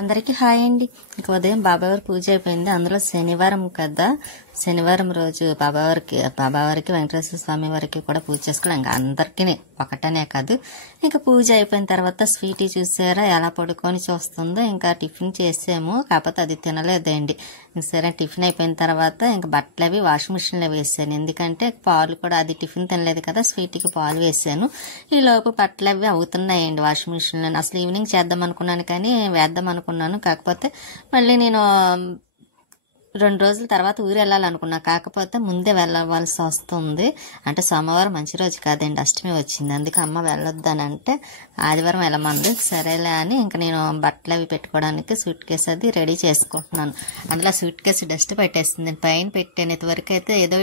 అందరికీ హాయ్ అండి. ఇంక ఉదయం బాబావారి పూజ అయిపోయింది. అందులో శనివారం కదా, శనివారం రోజు బాబావారికి వెంకటేశ్వర స్వామి వారికి కూడా పూజ చేసుకున్నాం. ఇంకా అందరికీ ఒకటనే కాదు. ఇంకా పూజ అయిపోయిన తర్వాత స్వీటీ చూసారా ఎలా పడుకొని చూస్తుందో. ఇంకా టిఫిన్ చేసాము, కాకపోతే అది తినలేదండి. సరే టిఫిన్ అయిపోయిన తర్వాత ఇంకా బట్టలు అవి వాషింగ్ మిషన్లో వేసాను. ఎందుకంటే పాలు కూడా, అది టిఫిన్ తినలేదు కదా, స్వీటీకి పాలు వేసాను. ఈ లోపు బట్టలు అవి అవుతున్నాయండి వాషింగ్ మిషన్లో. అసలు ఈవినింగ్ చేద్దాం అనుకున్నాను కానీ వేద్దాం అనుకున్నాను. కాకపోతే మళ్ళీ నేను 2 రోజుల తర్వాత ఊరు వెళ్ళాలనుకున్నా, కాకపోతే ముందే వెళ్ళవలసి వస్తుంది. అంటే సోమవారం మంచి రోజు కాదండి, అష్టమి వచ్చింది. అందుకే అమ్మ వెళ్ళొద్దానంటే ఆదివారం వెళ్ళమంది. సరేలే అని ఇంకా నేను బట్టలు అవి పెట్టుకోవడానికి సూట్ కేసు అది రెడీ చేసుకుంటున్నాను. అందులో సూట్ కేసు డస్ట్ పెట్టేస్తుంది. పైన పెట్టాను, ఇంతవరకు అయితే ఏదో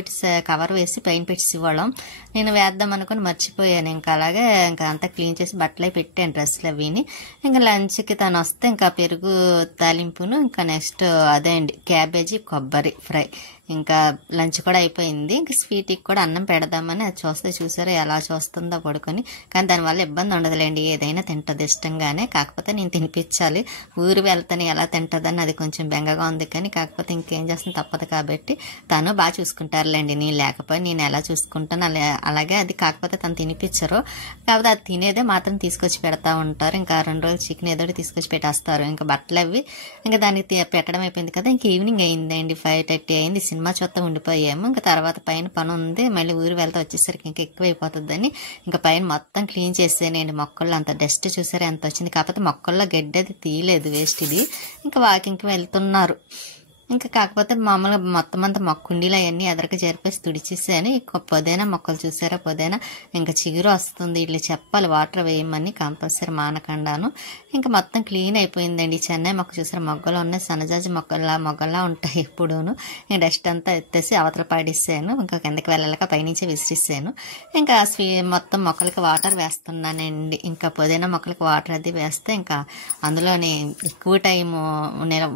కవర్ వేసి పైన పెట్టి ఇవ్వడం. నేను వేద్దాం అనుకుని మర్చిపోయాను. ఇంకా అలాగే ఇంకా అంతా క్లీన్ చేసి బట్టలు అవి పెట్టాను, డ్రెస్సులు అవిని. ఇంకా లంచ్కి తను వస్తే ఇంకా పెరుగు తాలింపును, ఇంకా నెక్స్ట్ అదే అండి క్యాబేజీ కొబ్బరి ఫ్రై. ఇంకా లంచ్ కూడా అయిపోయింది. ఇంకా స్వీట్కి కూడా అన్నం పెడదామని అది చూసారో ఎలా చూస్తుందో పడుకొని. కానీ దానివల్ల ఇబ్బంది ఉండదులేండి, ఏదైనా తింటుంది ఇష్టంగానే. కాకపోతే నేను తినిపించాలి, ఊరు వెళ్తాను ఎలా తింటుందని అది కొంచెం బెంగగా ఉంది. కానీ కాకపోతే ఇంకేం చేస్తాను, తప్పదు కాబట్టి. తను బాగా చూసుకుంటారులేండి, నేను లేకపోయి నేను ఎలా చూసుకుంటాను అలాగే. అది కాకపోతే తను తినిపించరు, కాకపోతే అది తినేదే మాత్రం తీసుకొచ్చి పెడతా ఉంటారు. ఇంకా 2 రోజులు చికెన్ ఏదో తీసుకొచ్చి పెట్టేస్తారు. ఇంకా బట్టలు అవి ఇంకా దానికి పెట్టడం అయిపోయింది కదా. ఇంక ఈవినింగ్ అయిందండి, 5:30 అయింది. సినిమా చూస్తా ఉండిపోయాము. ఇంకా తర్వాత పైన పని ఉంది, మళ్ళీ ఊరు వెళ్తా వచ్చేసరికి ఇంకా ఎక్కువైపోతుందని ఇంకా పైన మొత్తం క్లీన్ చేసేనండి. మొక్కల్లో అంత డస్ట్ చూసారా ఎంత వచ్చింది. కాకపోతే మొక్కల్లో గడ్డి అది తీయలేదు, వేస్ట్ ఇది. ఇంకా వాకింగ్కి వెళ్తున్నారు. ఇంకా కాకపోతే మామూలుగా మొత్తం అంతా కుండీలు అవన్నీ ఎదరికి జరిపేసి తుడిచేసాను. పుదీనా మొక్కలు చూసారా, పుదీనా ఇంకా చిగురు వస్తుంది. ఇట్లా చెప్పాలి వాటర్ వేయమని కంపల్సరీ మానకుండాను. ఇంకా మొత్తం క్లీన్ అయిపోయిందండి. చెన్నై మొక్క చూసారా, మొగ్గలు ఉన్నాయి, సన్నజాజి మొగ్గల్లా ఉంటాయి ఎప్పుడూను. నేను డస్ట్ అంతా ఎత్తేసి అవతల పాడిస్తాను. ఇంకా కిందకి వెళ్ళాక పైనుంచి విసిరిస్తాను. ఇంకా మొత్తం మొక్కలకి వాటర్ వేస్తున్నానండి. ఇంకా పుదీనా మొక్కలకి వాటర్ అది వేస్తే ఇంకా అందులోని ఎక్కువ టైం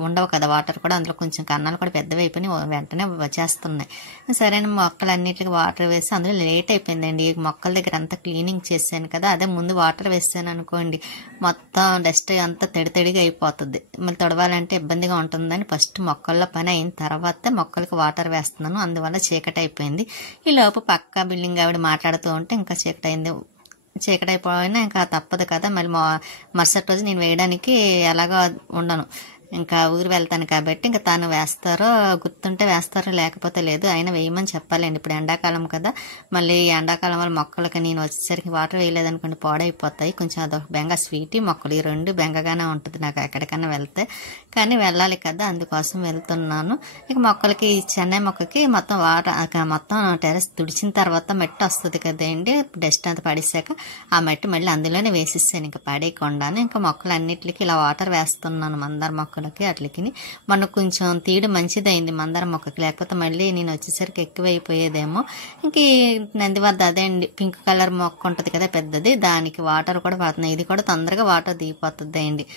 ఉండవు కదా వాటర్ కూడా. అందులో కొంచెం కన్నాలు కూడా పెద్దవి అయిపోయి వెంటనే వచ్చేస్తున్నాయి. సరైన మొక్కలన్నిటికి వాటర్ వేసి అందులో లేట్ అయిపోయిందండి. మొక్కల దగ్గర అంతా క్లీనింగ్ చేశాను కదా, అదే ముందు వాటర్ వేసాను అనుకోండి మొత్తం డస్ట్ అంతా తడిగా అయిపోతుంది. మళ్ళీ తొడవాలంటే ఇబ్బందిగా ఉంటుందని ఫస్ట్ మొక్కల్లో పని అయిన తర్వాత మొక్కలకి వాటర్ వేస్తున్నాను. అందువల్ల చీకటి అయిపోయింది. ఈ లోపు పక్క బిల్డింగ్ ఆవిడ మాట్లాడుతూ ఉంటే ఇంకా చీకటి అయింది. చీకటి అయిపోయినా ఇంకా తప్పదు కదా, మళ్ళీ మరుసటి రోజు నేను వేయడానికి ఎలాగో ఉండను. ఇంకా ఊరు వెళ్తాను కాబట్టి ఇంకా తాను వేస్తారో గుర్తుంటే వేస్తారో, లేకపోతే లేదు. అయినా వేయమని చెప్పాలండి. ఇప్పుడు ఎండాకాలం కదా, మళ్ళీ ఎండాకాలం వల్ల మొక్కలకి నేను వచ్చేసరికి వాటర్ వేయలేదనుకోండి పాడైపోతాయి. కొంచెం అదొక బెంగ. స్వీటీ మొక్కలు ఈ 2 బెంగగానే ఉంటుంది నాకు ఎక్కడికైనా వెళ్తే. కానీ వెళ్ళాలి కదా, అందుకోసం వెళ్తున్నాను. ఇక మొక్కలకి, చెన్నై మొక్కకి మొత్తం మొత్తం టెరెస్ తుడిచిన తర్వాత మట్టి వస్తుంది కదండి, డస్ట్ అంతా పడేసాక ఆ మట్టి మళ్ళీ అందులోనే వేసిస్తాను ఇంకా పడేయకుండాను. ఇంకా మొక్కలు అన్నిటికీ ఇలా వాటర్ వేస్తున్నాను, మందార మొక్కలకి అట్లకి. మనకు కొంచెం తీయడం మంచిదైంది మందార మొక్కకి, లేకపోతే మళ్ళీ నేను వచ్చేసరికి ఎక్కువైపోయేదేమో. ఇంక నందివర్ధ అదే అండి, పింక్ కలర్ మొక్క ఉంటుంది కదా పెద్దది, దానికి వాటర్ కూడా పడుతున్నాయి. ఇది కూడా తొందరగా వాటర్ దిగిపోతుంది అండి.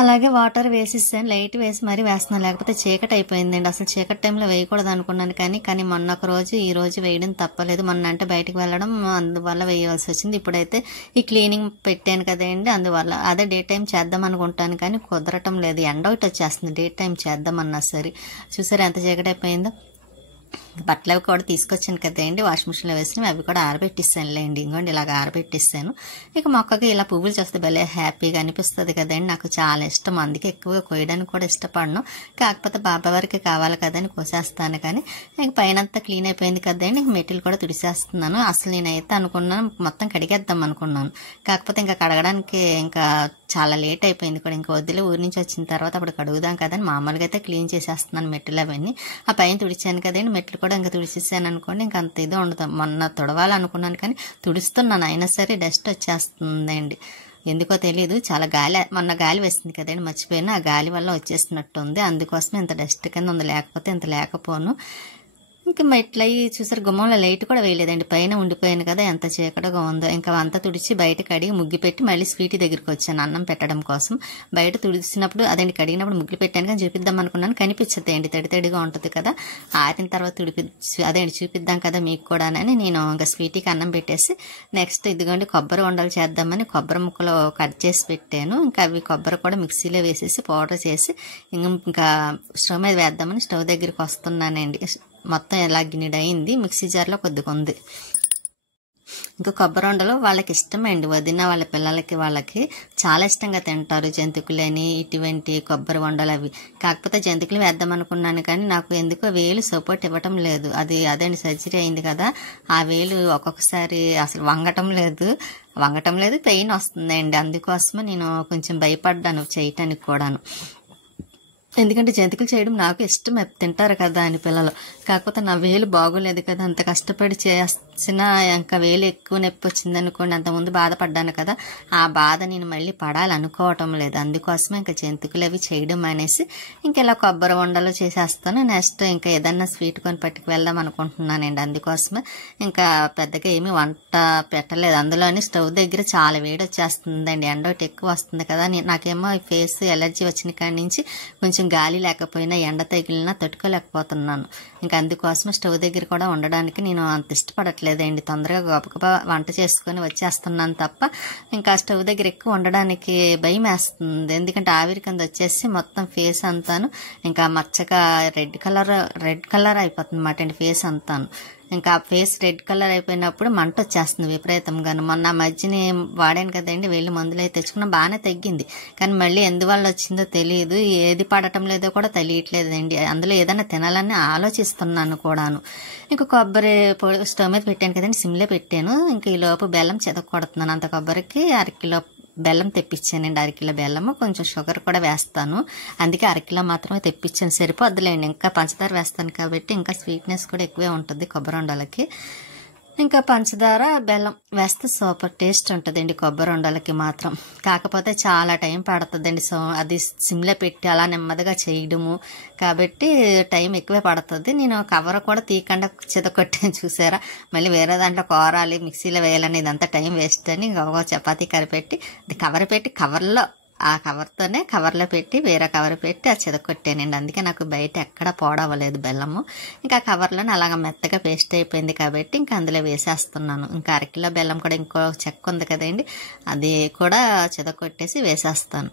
అలాగే వాటర్ వేసిస్తాను, లైట్ వేసి మరీ వేస్తున్నాను, లేకపోతే చీకటి అయిపోయిందండి. అసలు చీకటి టైంలో వేయకూడదు అనుకున్నాను కానీ మొన్న ఒక రోజు ఈ రోజు వేయడం తప్పలేదు. మొన్న అంటే బయటకు వెళ్ళడం, అందువల్ల వేయవలసి వచ్చింది. ఇప్పుడైతే ఈ క్లీనింగ్ పెట్టాను కదండి, అందువల్ల. అదే డే టైం చేద్దాం అనుకుంటాను కానీ కుదరటం లేదు, ఎండ ఒకటి వచ్చేస్తుంది డే టైం చేద్దామన్నా సరే. చూసారా ఎంత చీకటి అయిపోయిందో. బట్టలు అవి కూడా తీసుకొచ్చాను కదండి వాషింగ్ మిషన్లో వేసినవి, అవి కూడా ఆరబెట్టిస్తానులేండి. ఇంకోండి ఇలాగ ఆరబెట్టిస్తాను. ఇక మొక్కకి ఇలా పువ్వులు చూస్తే భలే హ్యాపీగా అనిపిస్తుంది కదండి, నాకు చాలా ఇష్టం. అందుకే ఎక్కువగా కోయడానికి కూడా ఇష్టపడను. కాకపోతే బాబావారికి కావాలి కదని కోసేస్తాను. కానీ ఇంక పైనంతా క్లీన్ అయిపోయింది కదండి, ఇంక మెటీరియల్ కూడా తుడిసేస్తున్నాను. అసలు నేనైతే అనుకున్నాను మొత్తం కడిగేద్దాం అనుకున్నాను, కాకపోతే ఇంకా కడగడానికి ఇంకా చాలా లేట్ అయిపోయింది కూడా. ఇంకా వద్దులే, ఊరి నుంచి వచ్చిన తర్వాత అప్పుడు కడుగుదాం కదని మామూలుగా అయితే క్లీన్ చేసేస్తున్నాను మెట్లు అవన్నీ. ఆ పైన తుడిచాను కదండి, మెట్లు కూడా ఇంకా తుడిచేసాను అనుకోండి, ఇంకా అంత ఇది ఉండదు. మొన్న తుడవాలనుకున్నాను కానీ తుడుస్తున్నాను, అయినా సరే డస్ట్ వచ్చేస్తుందండి. ఎందుకో తెలియదు, చాలా మొన్న గాలి వేస్తుంది కదండి, మర్చిపోయినా ఆ గాలి వల్ల వచ్చేసినట్టు ఉంది. అందుకోసమే ఇంత డస్ట్ కింద ఉంది, లేకపోతే ఇంత లేకపోను. ఇంకా మెట్లు అయ్యి చూసారు, గుమ్మంలో లైట్ కూడా వేయలేదండి, పైన ఉండిపోయాను కదా ఎంత చీకటిగా ఉందో. ఇంకా అంతా తుడిచి బయట కడిగి ముగ్గు పెట్టి మళ్ళీ స్వీటీ దగ్గరికి వచ్చాను అన్నం పెట్టడం కోసం. బయట తుడిచినప్పుడు అదేంటి కడిగినప్పుడు ముగ్గులు పెట్టాను కానీ చూపిద్దాం అనుకున్నాను, కనిపించద్దు అండి, తడి తడిగా ఉంటుంది కదా. ఆరిన తర్వాత అదేంటి చూపిద్దాం కదా మీకు కూడా అని నేను ఇంకా స్వీటీకి అన్నం పెట్టేసి నెక్స్ట్ ఇదిగోండి కొబ్బరి ఉండలు చేద్దామని కొబ్బరి ముక్కలు కట్ చేసి పెట్టాను. ఇంకా అవి కొబ్బరి కూడా మిక్సీలో వేసేసి పౌడర్ చేసి ఇంకా స్టవ్ మీద వేద్దామని స్టవ్ దగ్గరికి వస్తున్నానండి. మొత్తం ఎలా గిన్నెడు అయింది, మిక్సీ జార్లో కొద్దిగా ఉంది. ఇంకా కొబ్బరి ఉండలు వాళ్ళకి ఇష్టమండి, వదిన వాళ్ళ పిల్లలకి వాళ్ళకి చాలా ఇష్టంగా తింటారు. జంతికలని ఇటువంటి కొబ్బరి ఉండలు అవి. కాకపోతే జంతికలు వేద్దాం అనుకున్నాను కానీ నాకు ఎందుకో వేలు సపోర్ట్ ఇవ్వటం లేదు. అదేంటి సర్జరీ అయింది కదా, ఆ వేలు ఒక్కొక్కసారి అసలు వంగటం లేదు, పెయిన్ వస్తుందండి. అందుకోసమే నేను కొంచెం భయపడ్డాను చేయటానికి కూడాను. ఎందుకంటే జంతికలు చేయడం నాకు ఇష్టం, తింటారు కదా అని పిల్లలు. కాకపోతే నా వేలు బాగోలేదు కదా, అంత కష్టపడి చేసిన ఇంకా వేలు ఎక్కువ నొప్పి వచ్చింది అనుకోండి, అంతకుముందు బాధపడ్డాను కదా, ఆ బాధ నేను మళ్ళీ పడాలనుకోవటం లేదు. అందుకోసమే ఇంకా జంతికలు అవి చేయడం అనేసి ఇంకెలా కొబ్బరి ఉండలు చేసేస్తాను. నెక్స్ట్ ఇంకా ఏదన్నా స్వీట్ కొని పట్టుకు వెళ్దాం అనుకుంటున్నానండి. అందుకోసమే ఇంకా పెద్దగా ఏమీ వంట పెట్టలేదు. అందులోని స్టవ్ దగ్గర చాలా వేడి వచ్చేస్తుందండి, ఎండ ఒకటి ఎక్కువ వస్తుంది కదా. నాకేమో ఫేస్ ఎలర్జీ వచ్చిన కాడి నుంచి కొంచెం గాలి లేకపోయినా ఎండ తగిలినా తట్టుకోలేకపోతున్నాను. ఇంకా అందుకోసం స్టవ్ దగ్గర కూడా ఉండడానికి నేను అంత ఇష్టపడట్లేదండి. తొందరగా గొప్పగా వంట చేసుకుని వచ్చేస్తున్నాను తప్ప ఇంకా స్టవ్ దగ్గర ఎక్కువ ఉండడానికి భయం వేస్తుంది. ఎందుకంటే ఆవిరి కింద వచ్చేసి మొత్తం ఫేస్ అంతాను ఇంకా మచ్చగా రెడ్ కలర్ అయిపోతుంది అన్నమాట అండి ఫేస్ అంతాను. ఇంకా ఫేస్ రెడ్ కలర్ అయిపోయినప్పుడు మంట వచ్చేస్తుంది విపరీతంగాను. మొన్న మధ్యని వాడాను కదండి, వెళ్ళి మందులు అయితే తెచ్చుకున్నా, బాగానే తగ్గింది. కానీ మళ్ళీ ఎందువల్ల వచ్చిందో తెలియదు, ఏది పడటం లేదో కూడా తెలియట్లేదండి. అందులో ఏదైనా తినాలని ఆలోచిస్తున్నాను కూడాను. ఇంకా కొబ్బరి పొడి స్టవ్ మీద పెట్టాను కదండి, సిమ్లో పెట్టాను. ఇంక ఈ లోపు బెల్లం చెదకొడుతున్నాను. అంత కొబ్బరికి 1/2 కిలో బెల్లం తెప్పించానండి, 1/2 కిలో బెల్లము, కొంచెం షుగర్ కూడా వేస్తాను. అందుకే 1/2 కిలో మాత్రమే తెప్పించాను, సరిపోద్దులేండి. ఇంకా పంచదార వేస్తాను కాబట్టి ఇంకా స్వీట్నెస్ కూడా ఎక్కువే ఉంటుంది కొబ్బరి ఉండలకి. ఇంకా పంచదార బెల్లం వేస్తే సూపర్ టేస్ట్ ఉంటుందండి కొబ్బరి ఉండలకి మాత్రం. కాకపోతే చాలా టైం పడుతుందండి, అది సిమ్లో పెట్టి అలా నెమ్మదిగా చేయడము కాబట్టి టైం ఎక్కువే పడుతుంది. నేను కవర్ కూడా తీయకుండా చితకొట్టాను చూసారా, మళ్ళీ వేరే దాంట్లో కోరాలి మిక్సీలో వేయాలని ఇదంతా టైం వేస్ట్ అని ఒక చపాతీ కరిపెట్టి కవర్ పెట్టి ఆ కవర్లో పెట్టి వేరే కవర్ పెట్టి అది చెదకొట్టానండి. అందుకే నాకు బయట ఎక్కడ పోడవలేదు బెల్లము. ఇంకా కవర్లోనే అలాగ మెత్తగా పేస్ట్ అయిపోయింది కాబట్టి ఇంకా అందులో వేసేస్తున్నాను. ఇంకా 1/2 కిలో బెల్లం కూడా ఇంకో చెక్క ఉంది కదండి, అది కూడా చెదకొట్టేసి వేసేస్తాను.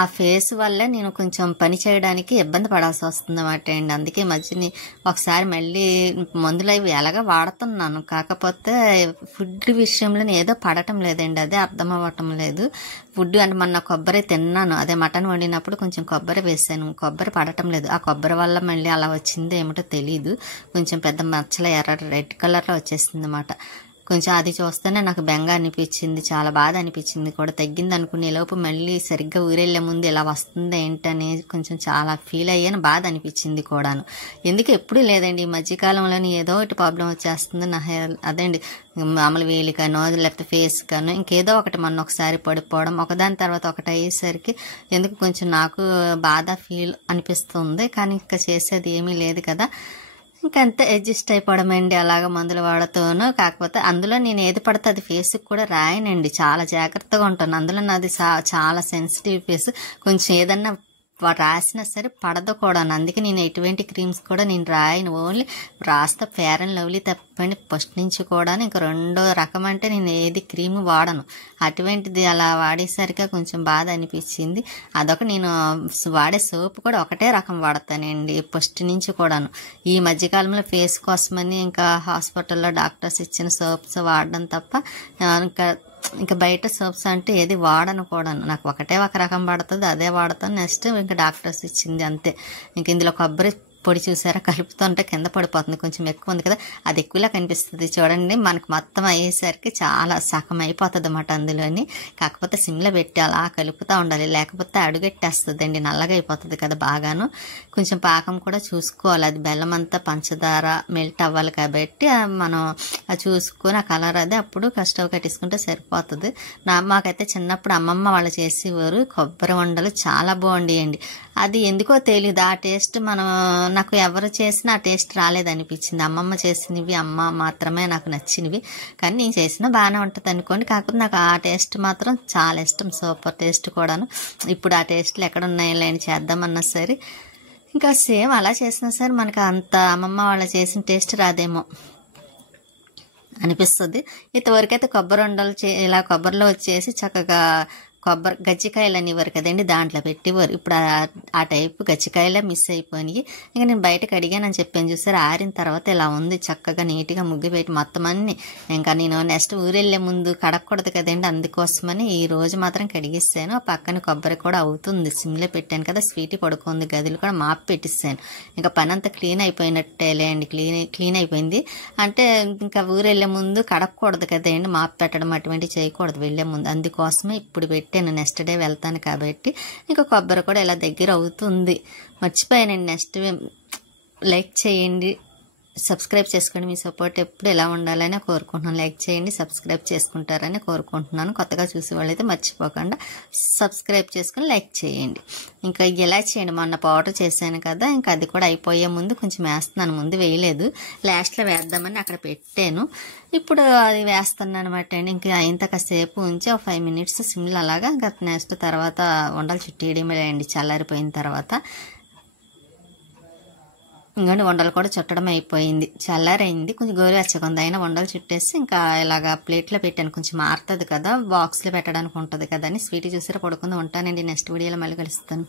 ఆ ఫేస్ వల్ల నేను కొంచెం పని చేయడానికి ఇబ్బంది పడాల్సి వస్తుంది అన్నమాట అండి. అందుకే మధ్యని ఒకసారి మళ్ళీ మందులు అవి ఎలాగా వాడుతున్నాను, కాకపోతే ఫుడ్ విషయంలో ఏదో పడటం లేదండి, అదే అర్థం అవ్వటం లేదు. ఫుడ్ అంటే మొన్న కొబ్బరి తిన్నాను, అదే మటన్ వండినప్పుడు కొంచెం కొబ్బరి వేసాను, కొబ్బరి పడటం లేదు. ఆ కొబ్బరి వల్ల మళ్ళీ అలా వచ్చిందో ఏమిటో తెలీదు, కొంచెం పెద్ద మచ్చల రెడ్ కలర్లో వచ్చేసింది అన్నమాట. కొంచెం అది చూస్తేనే నాకు బెంగ అనిపించింది, చాలా బాధ అనిపించింది కూడా. తగ్గింది అనుకునే లోపు మళ్ళీ సరిగ్గా ఊరెళ్లే ముందు ఇలా వస్తుంది ఏంటని కొంచెం చాలా ఫీల్ అయ్యాను, బాధ అనిపించింది కూడాను. ఎందుకు ఎప్పుడూ లేదండి, ఈ మధ్యకాలంలోని ఏదో ఒకటి ప్రాబ్లం వచ్చేస్తుంది నా హెయిర్, అదేండి మామూలు వేలికనో లేకపోతే ఫేస్ కానో ఇంకేదో ఒకటి మొన్న ఒకసారి పడిపోవడం, ఒకదాని తర్వాత ఒకటి అయ్యేసరికి ఎందుకు కొంచెం నాకు బాధ ఫీల్ అనిపిస్తుంది. కానీ ఇంకా చేసేది ఏమీ లేదు కదా, ఇంకంతే అడ్జస్ట్ అయిపోవడం అండి అలాగ మందులు వాడుతూను. కాకపోతే అందులో నేను ఏది పడితే అది ఫేస్కి కూడా రాయనండి, చాలా జాగ్రత్తగా ఉంటాను. అందులో నాది చాలా సెన్సిటివ్ ఫేస్, కొంచెం ఏదన్నా రాసినా సరే పడదు కూడా. అందుకే నేను ఎటువంటి క్రీమ్స్ కూడా నేను రాయను, ఓన్లీ రాస్తా ఫెయిర్ అండ్ లవ్లీ తప్పండి ఫస్ట్ నుంచి కూడా. ఇంకా రెండో రకం అంటే నేను ఏది క్రీమ్ వాడను. అటువంటిది అలా వాడేసరికి కొంచెం బాధ అనిపించింది. అదొక నేను వాడే సోప్ కూడా ఒకటే రకం వాడతానండి ఫస్ట్ నుంచి కూడాను. ఈ మధ్యకాలంలో ఫేస్ కోసమని ఇంకా హాస్పిటల్లో డాక్టర్స్ ఇచ్చిన సోప్స్ వాడడం తప్ప ఇంకా బయట సోప్స్ అంటే ఏది వాడను కూడాను. నాకు ఒకటే ఒక రకం పడుతుంది, అదే వాడతాను. నెక్స్ట్ ఇంకా డాక్టర్స్ ఇచ్చింది అంతే. ఇంక ఇందులో కొబ్బరి పొడి చూసారా, కలుపుతుంటే కింద పడిపోతుంది, కొంచెం ఎక్కువ ఉంది కదా, అది ఎక్కువలా కనిపిస్తుంది చూడండి. మనకు మొత్తం అయ్యేసరికి చాలా సగం అయిపోతుంది అన్నమాట అందులోని. కాకపోతే సిమ్లో పెట్టి అలా కలుపుతూ ఉండాలి, లేకపోతే అడుగెట్టేస్తుంది అండి, నల్లగా అయిపోతుంది కదా బాగాను. కొంచెం పాకం కూడా చూసుకోవాలి, అది బెల్లం అంతా పంచదార మెల్ట్ అవ్వాలి కాబట్టి మనం అది చూసుకొని ఆ కలర్ అది అప్పుడు స్టవ్ కట్టేసుకుంటే సరిపోతుంది. మాకైతే చిన్నప్పుడు అమ్మమ్మ వాళ్ళు చేసేవారు కొబ్బరి ఉండలు, చాలా బాగుండేయండి. అది ఎందుకో తెలియదు ఆ టేస్ట్ నాకు ఎవరు చేసినా ఆ టేస్ట్ రాలేదనిపించింది. అమ్మమ్మ చేసినవి అమ్మ మాత్రమే నాకు నచ్చినవి, కానీ నేను చేసినా బాగానే ఉంటుంది అనుకోండి. కాకపోతే నాకు ఆ టేస్ట్ మాత్రం చాలా ఇష్టం, సూపర్ టేస్ట్ కూడాను. ఇప్పుడు ఆ టేస్ట్లు ఎక్కడ ఉన్నాయో అని చేద్దామన్నా సరే ఇంకా సేమ్ అలా చేసినా సరే మనకు అంత అమ్మమ్మ వాళ్ళు చేసిన టేస్ట్ రాదేమో అనిపిస్తుంది. ఇంతవరకైతే కొబ్బరి ఉండలు ఇలా కొబ్బరిలో వచ్చేసి చక్కగా గజ్జికాయలు అనేవారు కదండి, దాంట్లో పెట్టేవారు. ఇప్పుడు ఆ టైపు గజ్జికాయలే మిస్ అయిపోయినాయి. ఇంకా నేను బయటకు అడిగానని చెప్పాను చూసారు, ఆరిన తర్వాత ఇలా ఉంది చక్కగా నీట్గా ముగ్గు పెట్టి మొత్తం అన్ని. ఇంకా నేను నెక్స్ట్ ఊరెళ్ళే ముందు కడగకూడదు కదండి, అందుకోసమని ఈ రోజు మాత్రం కడిగిస్తాను. ఆ పక్కన కొబ్బరి కూడా అవుతుంది, సిమ్లో పెట్టాను కదా, స్వీట్ పడుకుంది, గదిలో కూడా మాప్ పెట్టిస్తాను. ఇంకా పని అంతా క్లీన్ అయిపోయినట్టేలే అండి, క్లీన్ అయిపోయింది. అంటే ఇంకా ఊరెళ్ళే ముందు కడగకూడదు కదండి, మాప్ పెట్టడం అటువంటివి చేయకూడదు వెళ్ళే ముందు, అందుకోసమే ఇప్పుడు పెట్టాను. నెక్స్ట్ డే వెళ్తాను కాబట్టి ఇంకా కొబ్బరి కూడా ఇలా దగ్గర అవుతుంది. మర్చిపోయానండి, నెక్స్ట్ లైక్ చేయండి, సబ్స్క్రైబ్ చేసుకోండి. మీ సపోర్ట్ ఎప్పుడు ఎలా ఉండాలని కోరుకుంటున్నాను. లైక్ చేయండి, సబ్స్క్రైబ్ చేసుకుంటారని కోరుకుంటున్నాను. కొత్తగా చూసే వాళ్ళైతే మర్చిపోకుండా సబ్స్క్రైబ్ చేసుకుని లైక్ చేయండి. ఇంకా ఎలా చేయండి, మొన్న పౌడర్ చేశాను కదా, ఇంకా అది కూడా అయిపోయే ముందు కొంచెం వేస్తున్నాను, ముందు వేయలేదు, లాస్ట్లో వేద్దామని అక్కడ పెట్టాను. ఇప్పుడు అది వేస్తున్నాను అనమాట అండి. ఇంకా ఇంత కాసేపు ఉంచి ఒక 5 minutes సిమ్లో అలాగా, ఇంకా నెక్స్ట్ తర్వాత వండలు చుట్టేయడమే అండి చల్లారిపోయిన తర్వాత. ఇంకోండి వండలు కూడా చుట్టడం అయిపోయింది, చల్లారైంది, కొంచెం గోరువెచ్చగా ఉంది, అయినా వండలు చుట్టేసి ఇంకా ఇలాగా ప్లేట్లో పెట్టాను. కొంచెం మారుతుంది కదా, బాక్స్లో పెట్టడానికి ఉంటుంది కదా అని. స్వీట్ చూసారా పడుకుంది. ఉంటానండి, నెక్స్ట్ వీడియోలో మళ్ళీ కలుస్తాను.